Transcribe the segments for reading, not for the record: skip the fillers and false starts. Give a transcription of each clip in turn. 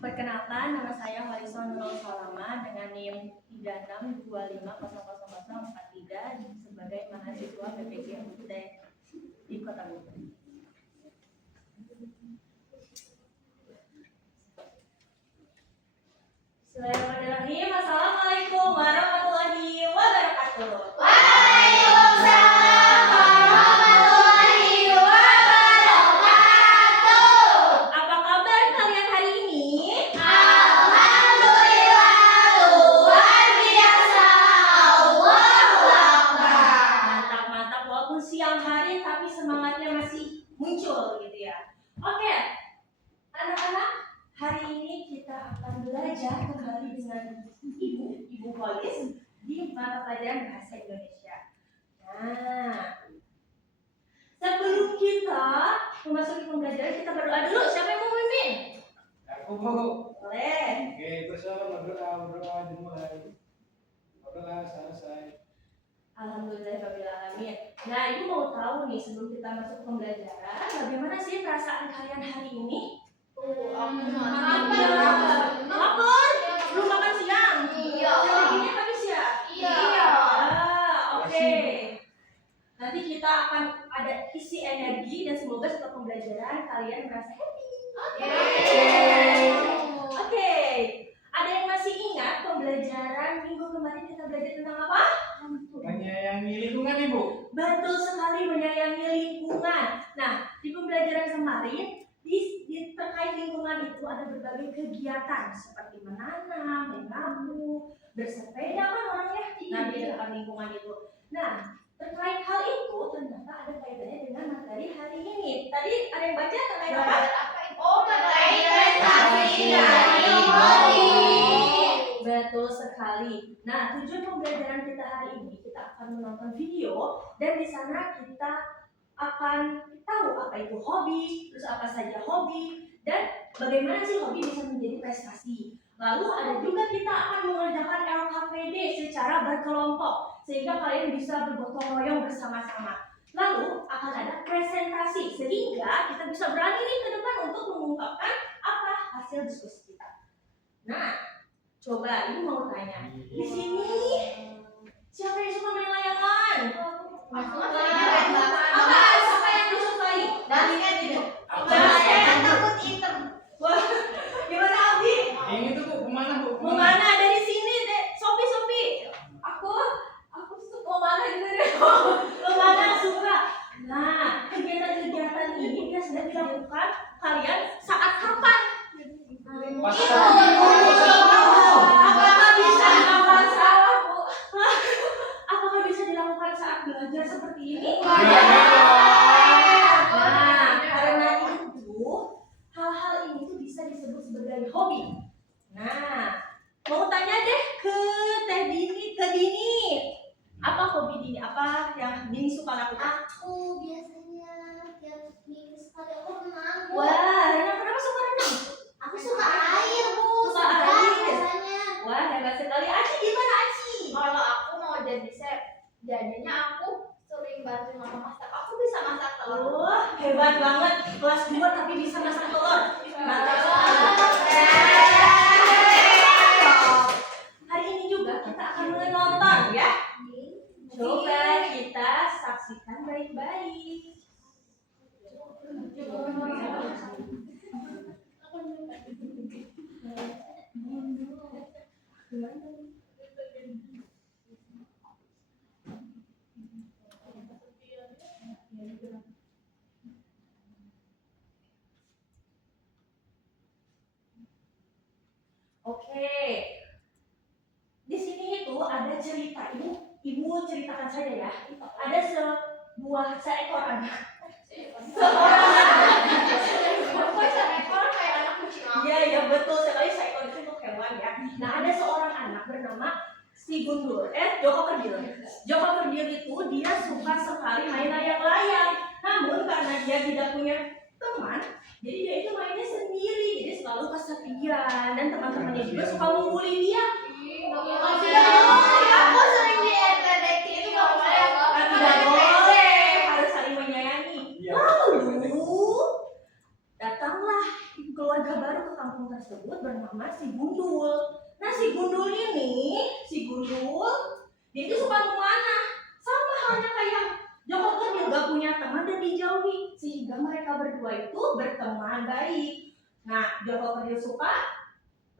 Perkenalkan, nama saya Walison Nurul Salama dengan NIM 3625000043 sebagai mahasiswa PPG UT di Kota Bogor. Bismillahirrahmanirrahim. Assalamualaikum warahmatullahi wabarakatuh. Waalaikumsalam warahmatullahi wabarakatuh. Apa kabar kalian hari ini? Alhamdulillah luar biasa. Allahu Akbar. Mantap, walaupun siang hari tapi semangatnya masih muncul gitu ya. Oke, anak-anak, hari ini kita akan belajar kembali dengan Ibu Polis di mata pelajaran Bahasa Indonesia. Nah, sebelum kita memasuki pembelajaran, kita berdoa dulu. Siapa yang mau memimpin? Aku mau. Boleh. Oke, bersama berdoa dimulai. Berdoa selesai. Alhamdulillahirrahmanirrahim. Nah, Ibu mau tahu nih sebelum kita masuk ke pembelajaran, bagaimana sih perasaan kalian hari ini? Lapar? Belum makan siang? Iya. Hari ini habis ya? Iya. Oke. Nanti kita akan ada isi energi dan semoga setelah pembelajaran kalian merasa happy. Oke. Ada yang masih ingat pembelajaran minggu kemarin kita belajar tentang apa? Menyayangi lingkungan, Ibu. Betul sekali, menyayangi lingkungan. Nah, di pembelajaran kemarin di terkait lingkungan itu ada berbagai kegiatan seperti menanam, menabung, bersepeda kan orangnya. Nah, di dalam lingkungan itu. Nah, terkait hal itu ternyata ada kaitannya dengan materi hari ini. Tadi ada yang baca terkait apa? Terkait prestasi dari hobi. Betul sekali. Nah, tujuan pembelajaran kita hari ini kita akan menonton video dan di sana kita akan tahu apa itu hobi, terus apa saja hobi, dan bagaimana sih hobi bisa menjadi prestasi. Lalu ada juga kita akan mengerjakan LKPD secara berkelompok sehingga kalian bisa bergotong royong bersama-sama. Lalu akan ada presentasi sehingga kita bisa berani nih ke depan untuk mengungkapkan apa hasil diskusi kita. Nah, coba Ibu mau tanya, di sini siapa yang suka main layangan? Apa yang disukai? Basket itu. Basket. Takut hitam. Wah, gimana Abi? Yang itu, Bu, kemana, Bu? Mau mana? Dari sini deh, Sopi. Aku suka mau mana gitu deh. Mau mana suka? Nah, kegiatan-kegiatan ini biasanya dilakukan kalian saat kapan? Pas Apakah bisa dilakukan saat Bu? Apakah bisa dilakukan saat belajar seperti ini? Nah, karena itu hal-hal ini tuh bisa disebut sebagai hobi. Nah, mau tanya deh ke Dini. Apa hobi Dini? Apa yang Dini suka lakukan? Aku biasanya tiap minggu sekali aku renang. Wah, kenapa suka renang? Aku suka air, Bu. Suka air. Biasanya. Wah, hebat sekali. Aci gimana Aci? Kalau aku mau jadi chef, jadinya aku sering bantu mama masak. Aku bisa masak telur. Wah, hebat banget. Kelas 2 tapi bisa masak telur. Mantap sekali. Hari ini juga kita akan menonton ya. Coba kita saksikan baik-baik. Oke. Di sini itu ada cerita. Ibu ceritakan saja ya. Ada seekor anak. Seekor kayak anak kucing. Iya, betul sekali, seekor itu untuk hewan ya. Nah, ada seorang anak bernama si Gundul. Joko Kerdil. Joko Kerdil itu dia suka sekali main layang-layang. Namun karena dia tidak punya teman, jadi dia itu mainnya sendiri. Jadi selalu kesepian dan teman-temannya juga suka membuli dia. Aku sering diledekin. Nggak boleh. Tidak boleh, harus saling menyayangi. Iya. Lalu datanglah keluarga baru ke kampung tersebut. tersebut bernama si Gundul. Nah, si Gundul dia itu suka memanah. Sama halnya kayak Joko Kerdil gak punya teman dan dijauhi, sehingga mereka berdua itu berteman baik. Nah, Joko Kerdil suka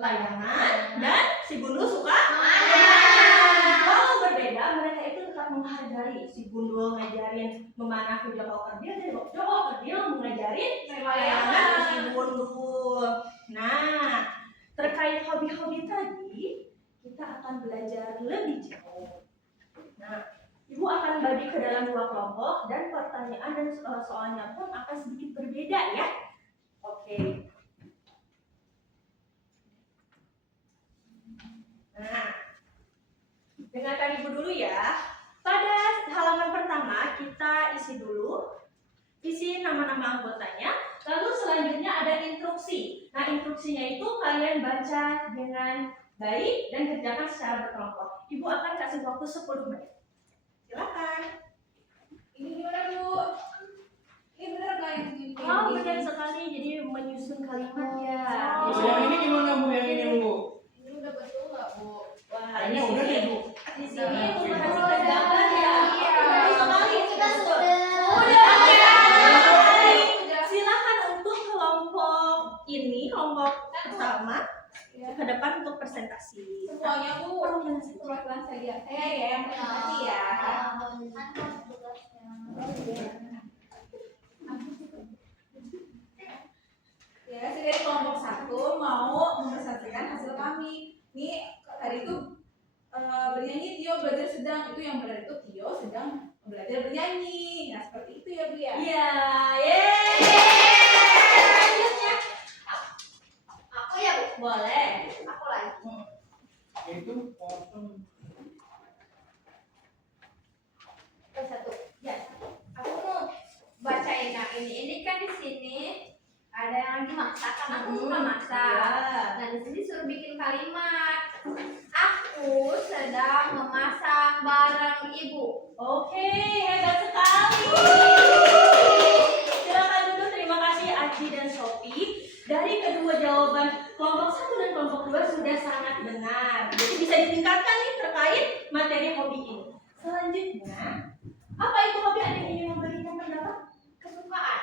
layangan dan si Gundul suka memanah. Walau berbeda, mereka itu tetap menghargai. Si Gundul ngajarin memanah ke Joko Kerdil, dan Joko Kerdil mengajarin layangan ke si Gundul. Nah, terkait hobi-hobi tadi, kita akan belajar lebih jauh. Nah, Ibu akan bagi ke dalam 2 kelompok dan pertanyaan dan soalnya pun akan sedikit berbeda ya. Oke. Nah, dengarkan Ibu dulu ya. Pada halaman pertama kita isi nama-nama anggotanya. Lalu selanjutnya ada instruksi. Nah, instruksinya itu kalian baca dengan baik dan kerjakan secara berkelompok. Ibu akan kasih waktu 10 menit. Silakan. Ini gimana Bu? Ini bener nggak yang ini? Oh, benar sekali. Jadi menyusun kalimat ya. Oh, yang ini gimana Bu? Yang ini Bu? Ini udah betul nggak Bu? Wah, Kayaknya udah deh Bu. di sini Ibu menghasilkan gambar ya. Iya. Betul sekali. Kita Betul. Udah. Silakan untuk kelompok ini, kelompok pertama ke depan untuk presentasi. Semuanya Bu. Perwakilan saya. Saya ya yang presentasi ya. Ya, saya dari kelompok 1 mau mempresentasikan hasil kami. Nih hari itu bernyanyi Tio belajar sedang, itu yang benar itu Tio sedang belajar bernyanyi. Nah seperti itu ya Bu ya. Iya, yeay. Selanjutnya, Aku ya Bu. boleh. Aku lagi. Itu potong. Satu. Ya. Aku mau bacain yang ini kan di sini ada yang lagi masak kan aku suka masak. Nah di sini suruh bikin kalimat. Aku sedang memasak bareng ibu. Oke, hebat sekali. Silakan dulu, terima kasih Aji dan Sophie. Dari kedua jawaban kelompok 1 dan kelompok 2 sudah sangat benar. Jadi bisa ditingkatkan nih terkait materi hobi ini. Selanjutnya, apa itu hobi? Ada yang ingin memberikan pendapat? Kesukaan.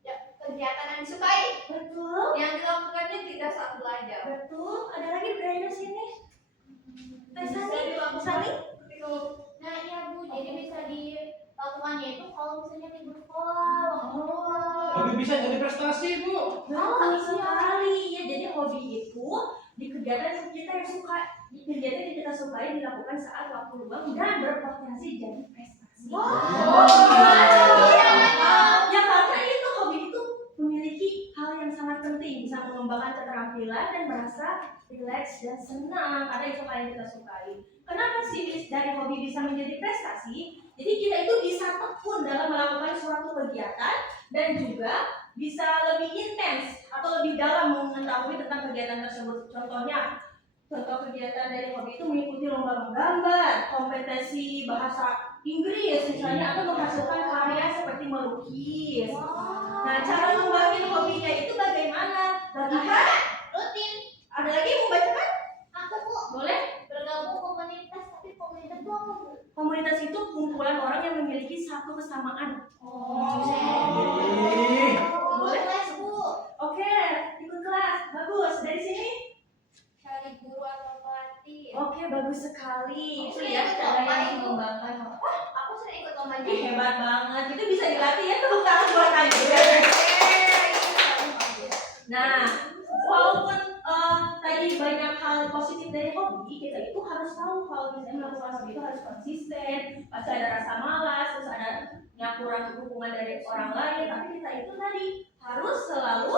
Ya, kegiatan yang disukai. Betul. Yang dilakukannya tidak saat belajar. Betul. Ada lagi berani sini? Sani? Nah iya Bu, jadi bisa dilakukannya itu kalau misalnya libur sekolah, Tapi bisa jadi prestasi Bu. Betul sekali. Ya, jadi hobi itu di kegiatan yang kita sukai dilakukan saat waktu luang dan berpotensi jadi prestasi. Ya, karena itu hobi itu memiliki hal yang sangat penting, bisa mengembangkan keterampilan dan merasa rileks dan senang karena itu hal yang kita sukai. Kenapa sih dari hobi bisa menjadi prestasi? Jadi kita itu bisa tekun dalam melakukan suatu kegiatan dan juga bisa lebih intens atau lebih dalam mengetahui tentang kegiatan tersebut. Contoh kegiatan dari hobi itu mengikuti lomba menggambar, kompetisi bahasa Inggris misalnya, atau menghasilkan karya seperti melukis. Nah, cara mengembangkan hobinya itu bagaimana? Latihan? rutin. Ada lagi yang mau bacakan? Aku Bu Boleh? bergabung komunitas, tapi komunitas itu apa Bu? Komunitas itu kumpulan orang yang memiliki satu kesamaan. Ih. Boleh? Les Bu, Oke, ikut kelas. Bagus. Dari sini? cari guru atau pelatih. Oke, bagus sekali. Itu Oke, ya cara lomba yang itu. mengembangkan. Aku sering ikut lomba Ih, hebat banget. Itu bisa dilatih ya, tepuk tangan buat Aji. Nah, walaupun tadi banyak hal positif dari hobi, kita itu harus tahu kalau misalnya melakukan hobi itu harus konsisten. Pasti ada rasa malas, terus ada kurang dukungan dari orang lain. Tapi kita itu tadi harus selalu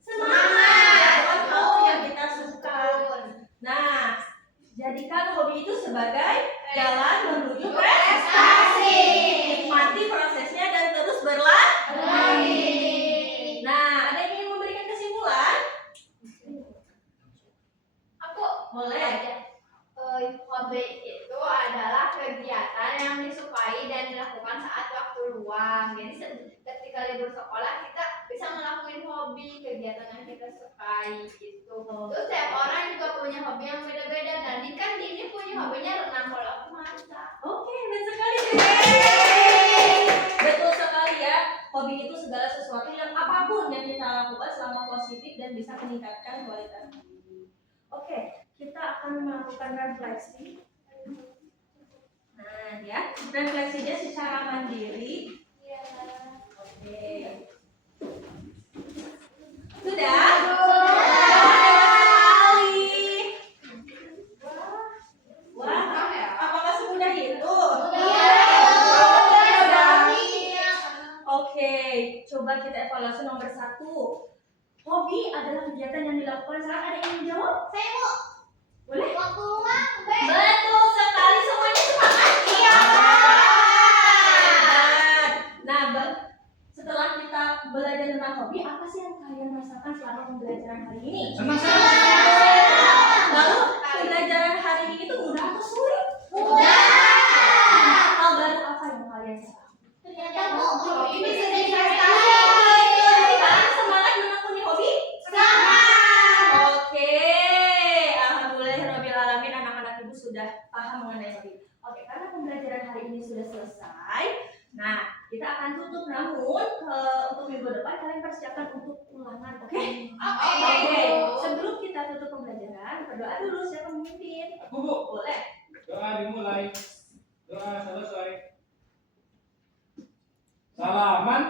semangat melakukan hal yang kita suka. Nah, jadikan hobi itu sebagai jalan menuju prestasi. Nikmati prosesnya dan terus berlatih. Nah, ada yang ingin memberikan kesimpulan? Aku Boleh. hobi itu adalah kegiatan yang disukai dan dilakukan saat waktu luang. Jadi ketika libur sekolah kita bisa melakukan hobi, kegiatan yang kita sukai. baik gitu. Terus setiap orang juga punya hobi yang beda-beda. Dan Dini punya hobinya renang, kalau aku masak. Oke, benar sekali. Betul sekali ya. Hobi itu segala sesuatu yang apapun yang kita lakukan selama positif dan bisa meningkatkan kualitas diri. Oke, kita akan melakukan refleksi. Nah, ya, refleksinya secara mandiri. Oke. Sudah? Wah, apakah semudah itu? Oke, coba kita evaluasi nomor 1. Hobi adalah kegiatan yang dilakukan saat ada yang menjawab? Saya mau Boleh? waktu luang, Be. Betul sekali, semuanya semangat. Iya. Nah, setelah kita belajar tentang hobi, apa sih yang kalian rasakan selama pembelajaran hari ini? Senang sekali. Lalu pembelajaran hari ini itu mudah atau sulit? Mudah. Hal baru apa yang kalian rasakan? Ternyata Bu, hobi Hobi bisa bisa divestasi. Kalian semangat menekuni hobi? Semangat. Oke, alhamdulillahirabbil alamin, anak-anak ibu sudah paham mengenai hobi. Oke, karena pembelajaran hari ini sudah selesai. Nah, kita akan tutup, namun untuk minggu depan kalian persiapkan untuk ulangan, oke? Oke. Sebelum kita tutup pembelajaran, berdoa dulu, siapa memimpin? Aku, Bu. Boleh. Doa dimulai. Doa selesai. Salaman.